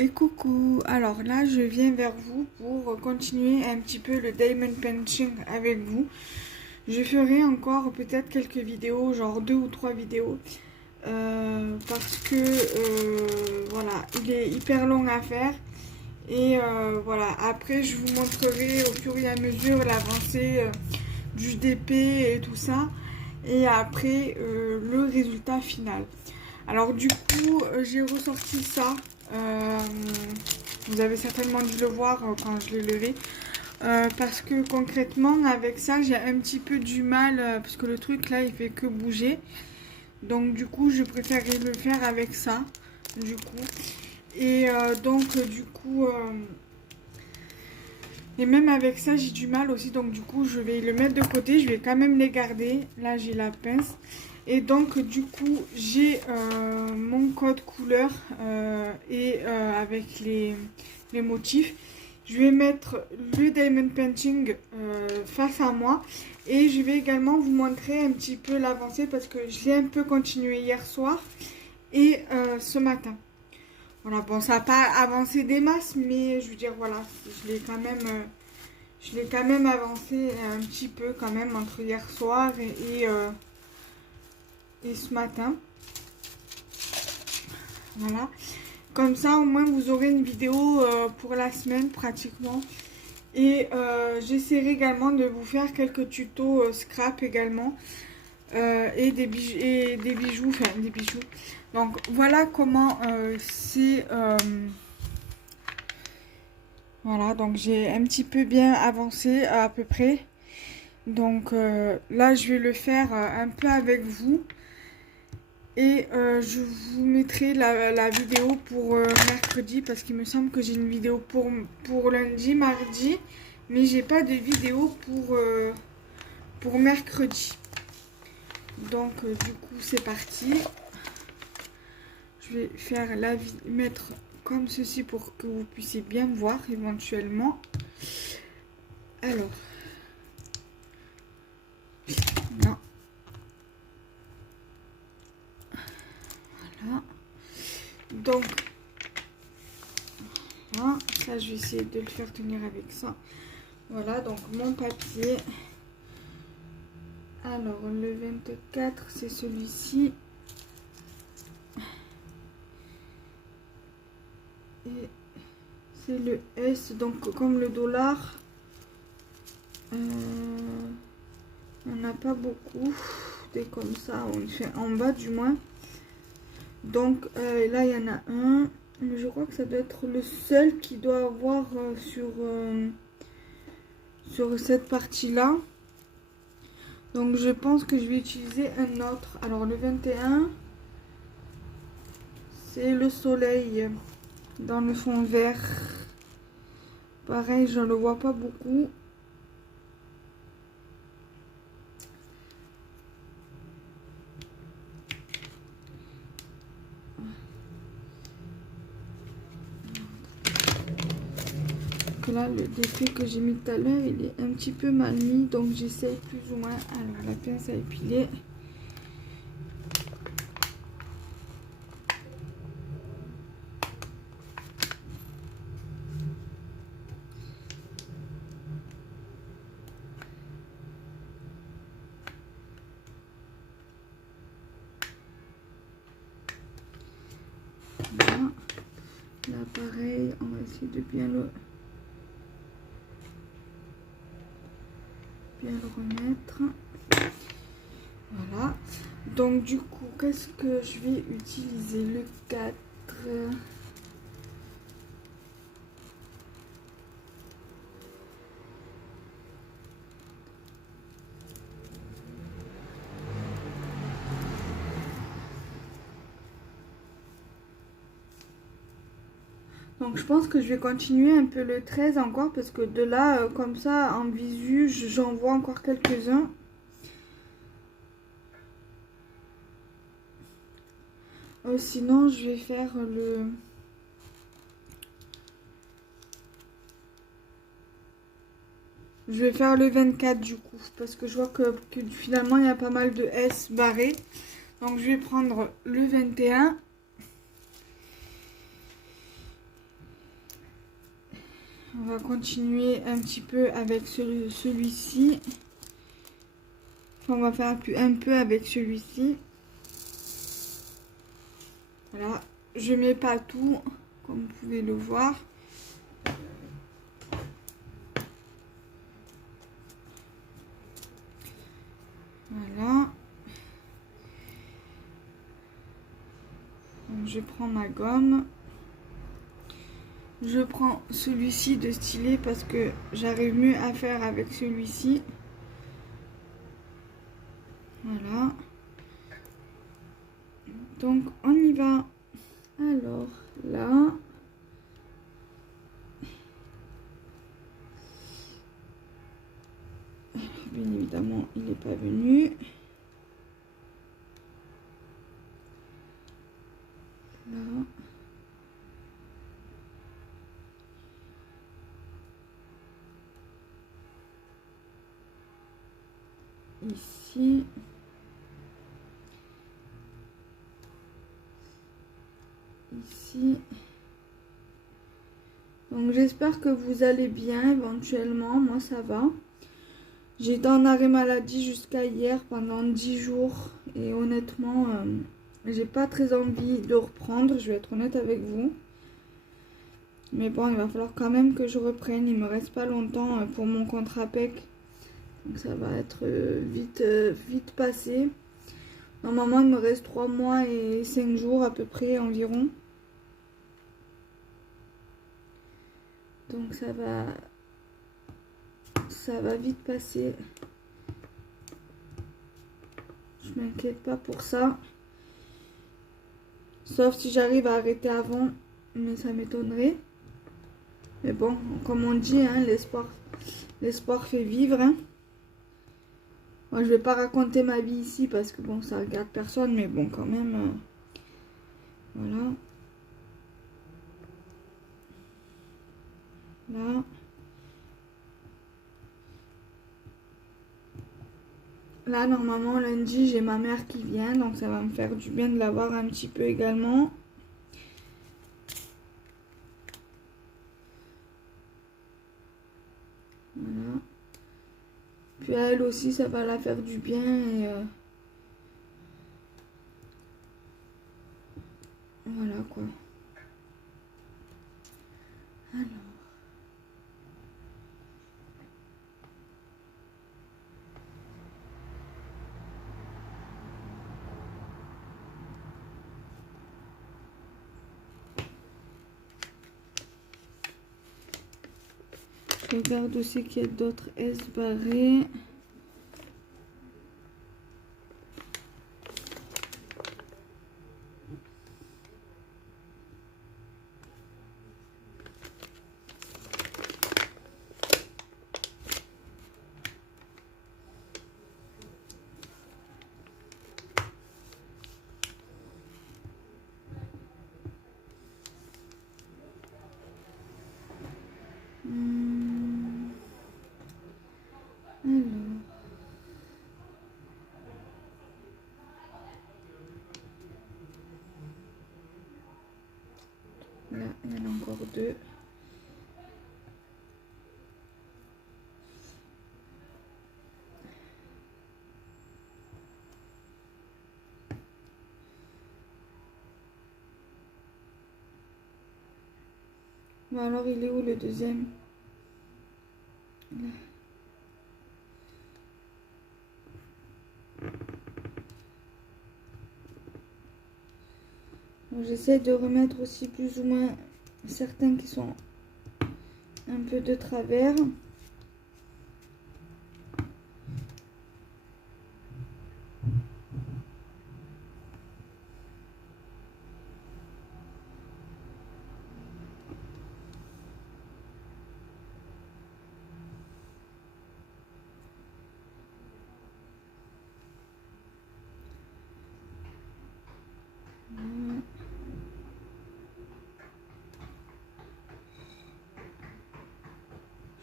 Et coucou, alors là je viens vers vous pour continuer un petit peu le diamond painting avec vous. Je ferai encore peut-être quelques vidéos, genre 2 ou 3 vidéos, parce que voilà, il est hyper long à faire. Et voilà, après je vous montrerai au fur et à mesure l'avancée du DP et tout ça. Et après le résultat final. Alors du coup, j'ai ressorti ça. Euh, Vous avez certainement dû le voir quand je l'ai levé. Parce que concrètement, avec ça, j'ai un petit peu du mal. Parce que le truc là, il fait que bouger. Donc du coup, je préférerais le faire avec ça. Du coup. Et du coup... et même avec ça, j'ai du mal aussi. Donc du coup, je vais le mettre de côté. Je vais quand même les garder. Là, j'ai la pince. Et donc du coup j'ai mon code couleur avec les motifs. Je vais mettre le diamond painting face à moi et je vais également vous montrer un petit peu l'avancée parce que je l'ai un peu continué hier soir et ce matin. Voilà, bon, ça n'a pas avancé des masses, mais je veux dire, voilà, je l'ai quand même avancé un petit peu quand même entre hier soir et ce matin. Voilà, comme ça au moins vous aurez une vidéo pour la semaine pratiquement. Et j'essaierai également de vous faire quelques tutos scrap également, et des bijoux, enfin des bijoux. Donc voilà comment c'est. Voilà, donc j'ai un petit peu bien avancé à peu près. Donc là je vais le faire un peu avec vous. Et je vous mettrai la vidéo pour mercredi parce qu'il me semble que j'ai une vidéo pour lundi, mardi, mais j'ai pas de vidéo pour mercredi. Donc du coup c'est parti. Je vais faire mettre comme ceci pour que vous puissiez bien voir éventuellement. Alors, non. Voilà. Donc, voilà. Ça je vais essayer de le faire tenir avec ça. Voilà, donc mon papier. Alors, le 24, c'est celui-ci. Et c'est le S, donc comme le dollar. On n'a pas beaucoup. C'est comme ça, on fait en bas du moins. Donc là, il y en a un. Mais je crois que ça doit être le seul qui doit avoir sur cette partie-là. Donc je pense que je vais utiliser un autre. Alors le 21, c'est le soleil dans le fond vert. Pareil, je ne le vois pas beaucoup. Là, le défait que j'ai mis tout à l'heure, il est un petit peu mal mis, donc j'essaye plus ou moins. Alors la pince à épiler. Voilà. Là pareil, on va essayer de bien le remettre. Voilà. Donc du coup, qu'est-ce que je vais utiliser? Le 4. Donc je pense que je vais continuer un peu le 13 encore parce que de là, comme ça, en visu, j'en vois encore quelques-uns. Sinon, je vais faire le... Je vais faire le 24 du coup, parce que je vois que finalement, il y a pas mal de S barrés. Donc je vais prendre le 21. On va continuer un petit peu avec celui-ci. Enfin, on va faire un peu avec celui-ci. Voilà, je mets pas tout, comme vous pouvez le voir. Voilà. Donc, je prends ma gomme. Je prends celui-ci de stylet parce que j'arrive mieux à faire avec celui-ci. Voilà. Donc, on y va. Alors, là. Bien évidemment, il n'est pas venu. Là. Ici. Ici. Donc j'espère que vous allez bien éventuellement. Moi ça va. J'étais en arrêt maladie jusqu'à hier pendant 10 jours. Et honnêtement, j'ai pas très envie de reprendre. Je vais être honnête avec vous. Mais bon, il va falloir quand même que je reprenne. Il me reste pas longtemps pour mon contrat PEC. Donc ça va être vite passé. Normalement, il me reste 3 mois et 5 jours à peu près environ. Donc ça va vite passer. Je m'inquiète pas pour ça. Sauf si j'arrive à arrêter avant. Mais ça m'étonnerait. Mais bon, comme on dit, hein, l'espoir fait vivre. Hein. Moi, je vais pas raconter ma vie ici parce que bon, ça regarde personne. Mais bon, quand même. Voilà. Là. Là, normalement, lundi, j'ai ma mère qui vient. Donc, ça va me faire du bien de la voir un petit peu également. Voilà. Puis à elle aussi, ça va la faire du bien. Et voilà, quoi. Alors. Je regarde aussi qu'il y a d'autres S barrés. Alors. Là, il y en a encore 2. Bon, alors, il est où le deuxième? Là. J'essaie de remettre aussi plus ou moins certains qui sont un peu de travers.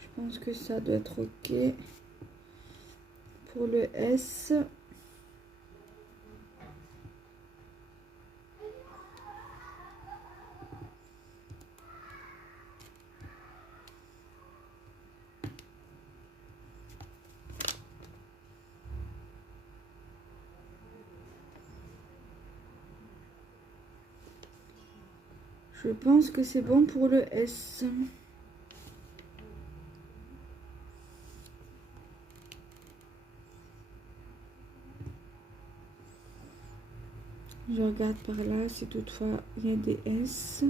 Je pense que ça doit être ok pour le S. Je pense que c'est bon pour le S. Je regarde par là si toutefois il y a des S.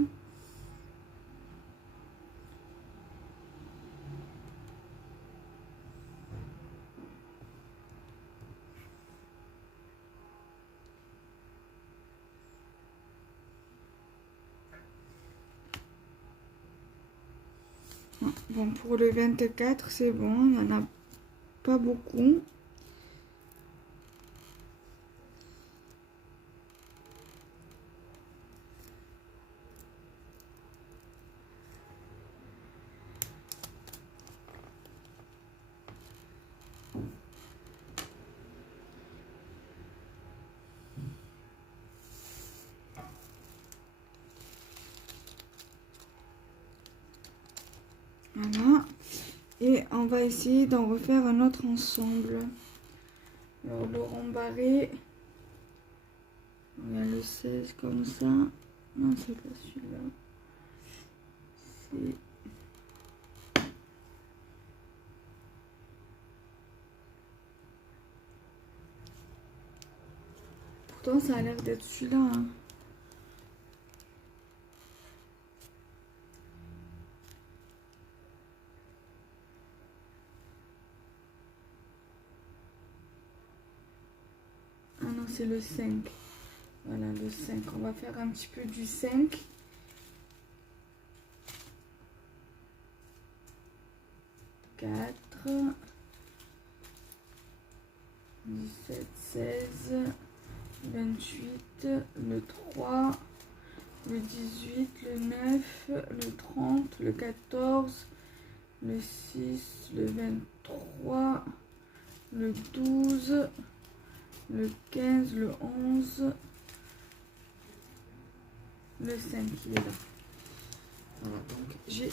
Bon, pour le 24, c'est bon, il n'y en a pas beaucoup. Voilà. Et on va essayer d'en refaire un autre ensemble. Alors, Laurent Barré. On a le 16 comme ça. Non, c'est pas celui-là. C'est... Pourtant, ça a l'air d'être celui-là. Hein. Ah non, c'est le 5. Voilà, le 5. On va faire un petit peu du 5. Quatre, 17, 16, 28, le 3, le 18, le 9, le 30, le 14, le 6, le 23, le 12, le 15, le 11, le 5 qui est là. Voilà, donc j'ai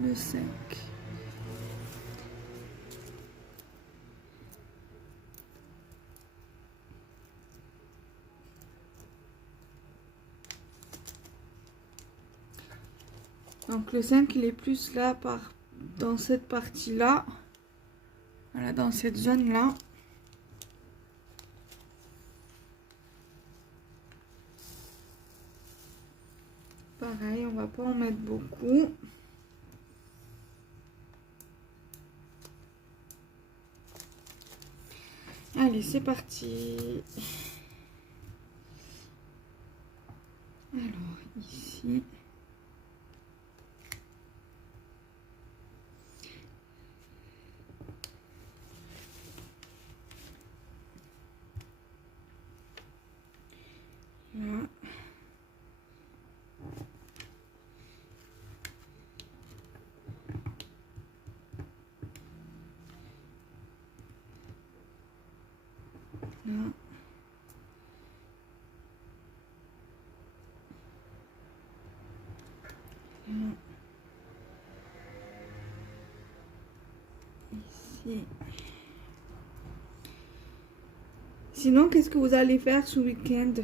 le 5. Donc le 5 il est plus là dans cette partie là. Voilà, dans cette zone là. Pareil, on va pas en mettre beaucoup. Allez, c'est parti. Alors, ici. Là. Là. Là. Ici. Sinon, qu'est-ce que vous allez faire ce week-end?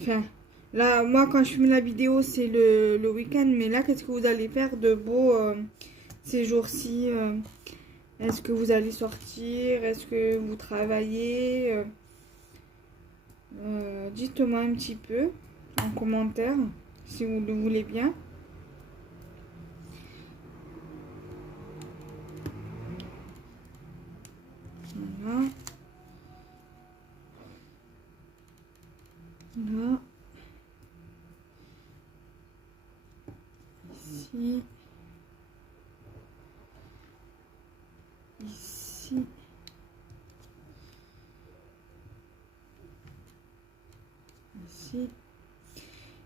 Enfin, là, moi, quand je filme la vidéo, c'est le week-end. Mais là, qu'est-ce que vous allez faire de beau ces jours-ci? Est-ce que vous allez sortir? Est-ce que vous travaillez? Dites-moi un petit peu en commentaire, si vous le voulez bien. Voilà. Là. Ici. Ici. Ici.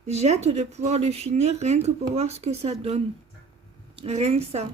J'ai hâte de pouvoir le finir rien que pour voir ce que ça donne. Rien que ça.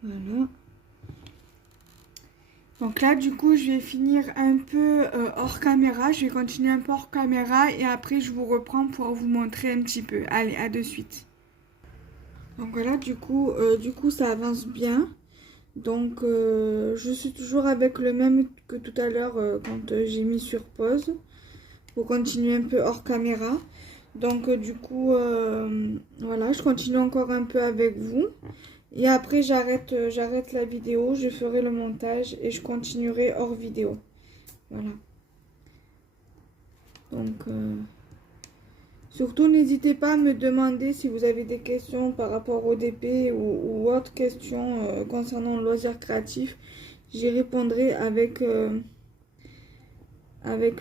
Voilà. Donc là, du coup, je vais finir un peu hors caméra. Je vais continuer un peu hors caméra et après, je vous reprends pour vous montrer un petit peu. Allez, à de suite. Donc voilà, du coup, ça avance bien. Donc, je suis toujours avec le même que tout à l'heure quand j'ai mis sur pause pour continuer un peu hors caméra. Donc, du coup, voilà, je continue encore un peu avec vous. Et après, j'arrête la vidéo, je ferai le montage et je continuerai hors vidéo. Voilà. Donc, surtout, n'hésitez pas à me demander si vous avez des questions par rapport au DP ou autres questions concernant le loisir créatif. J'y répondrai avec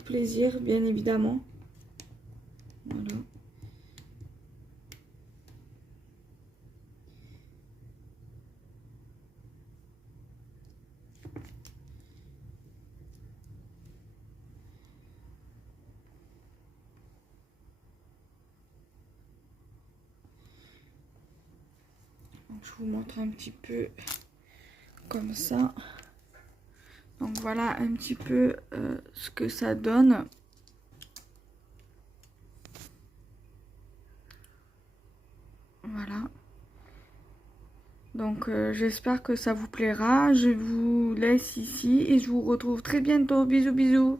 plaisir, bien évidemment. Voilà. Donc, je vous montre un petit peu comme ça. Donc voilà un petit peu ce que ça donne. Voilà. Donc j'espère que ça vous plaira. Je vous laisse ici et je vous retrouve très bientôt. Bisous bisous.